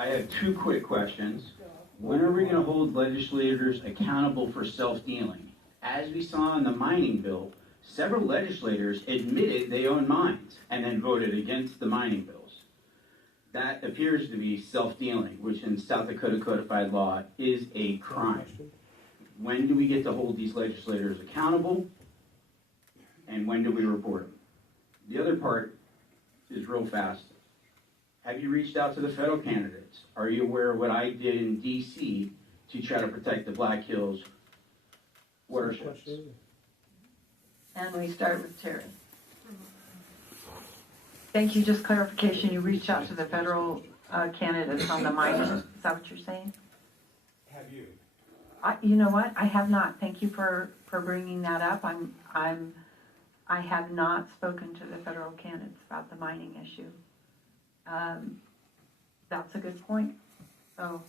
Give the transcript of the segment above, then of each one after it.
I have two quick questions. When are we going to hold legislators accountable for self-dealing? As we saw in the mining bill, several legislators admitted they own mines and then voted against the mining bills. That appears to be self-dealing, which in South Dakota codified law is a crime. When do we get to hold these legislators accountable? And when do we report them? The other part is real fast. Have you reached out to the federal candidates? Are you aware of what I did in D.C. to try to protect the Black Hills watersheds? And we start with Terry. Thank you. Just clarification, you reached out to the federal candidates on the mining. Is that what you're saying? Have you? You know what? I have not. Thank you for bringing that up. I have not spoken to the federal candidates about the mining issue. That's a good point. So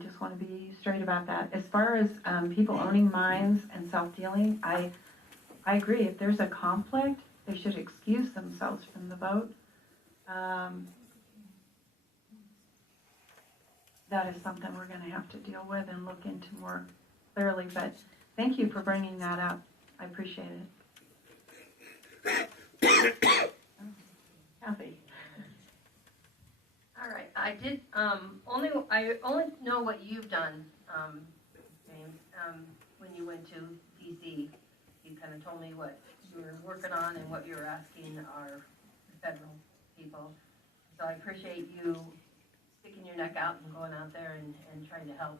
just want to be straight about that. As far as people owning mines and self-dealing, I agree. If there's a conflict, they should excuse themselves from the vote. That is something we're going to have to deal with and look into more clearly. But thank you for bringing that up. I appreciate it. Kathy. All right, I did I only know what you've done, James. When you went to DC, you kind of told me what you were working on and what you were asking our federal people. So I appreciate you sticking your neck out and going out there and trying to help.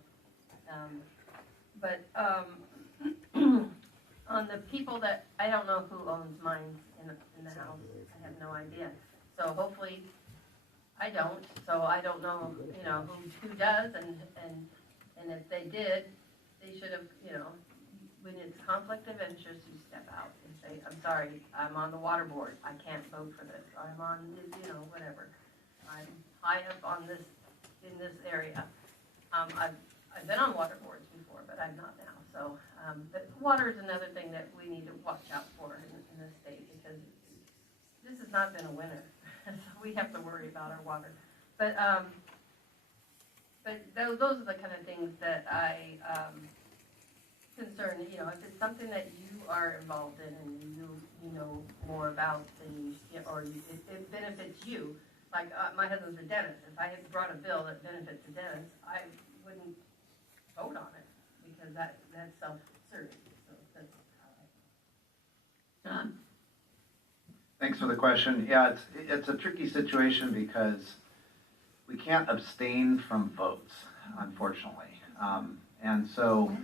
But on the people that I don't know who owns mines in the house, I have no idea. So hopefully. I don't, so I don't know, who does, and if they did, they should have, when it's conflict of interest, you step out and say, I'm sorry, I'm on the water board, I can't vote for this, I'm on, whatever. I'm high up on this, in this area. I've been on water boards before, but I'm not now, so, but water is another thing that we need to watch out for in this state, because this has not been a winter. So we have to worry about our water. But those are the kind of things that I concern. If it's something that you are involved in and you know more about, it benefits you. Like my husband's a dentist. If I had brought a bill that benefits a dentist, I wouldn't vote on it because that's self-serving. So that's how I. John. Thanks for the question. Yeah, it's a tricky situation because we can't abstain from votes, unfortunately. And so,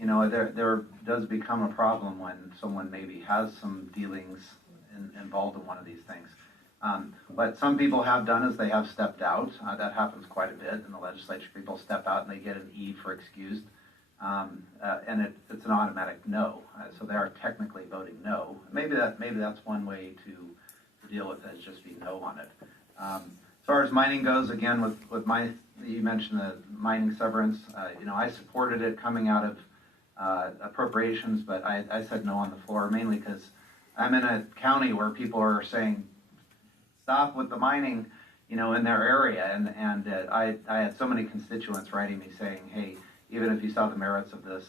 there does become a problem when someone maybe has some dealings involved in one of these things. What some people have done is they have stepped out. That happens quite a bit in the legislature. People step out and they get an E for excused. And it's an automatic no, so they are technically voting no. Maybe that's one way to deal with it, is just be no on it. As far as mining goes, again with you mentioned the mining severance. I supported it coming out of appropriations, but I said no on the floor mainly because I'm in a county where people are saying stop with the mining, in their area, and I had so many constituents writing me saying, hey. Even if you saw the merits of this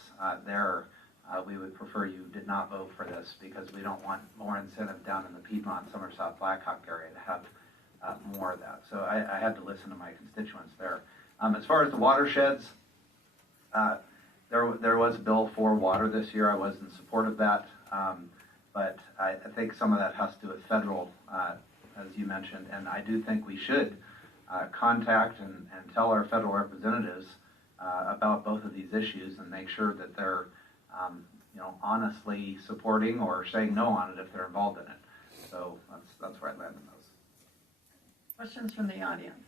we would prefer you did not vote for this because we don't want more incentive down in the Piedmont, Somerset, Blackhawk area to have more of that. So I had to listen to my constituents there. As far as the watersheds, there was a bill for water this year. I was in support of that, but I think some of that has to do with federal, as you mentioned, and I do think we should contact and tell our federal representatives about both of these issues and make sure that they're, honestly supporting or saying no on it if they're involved in it. So that's where I land on those. Questions from the audience?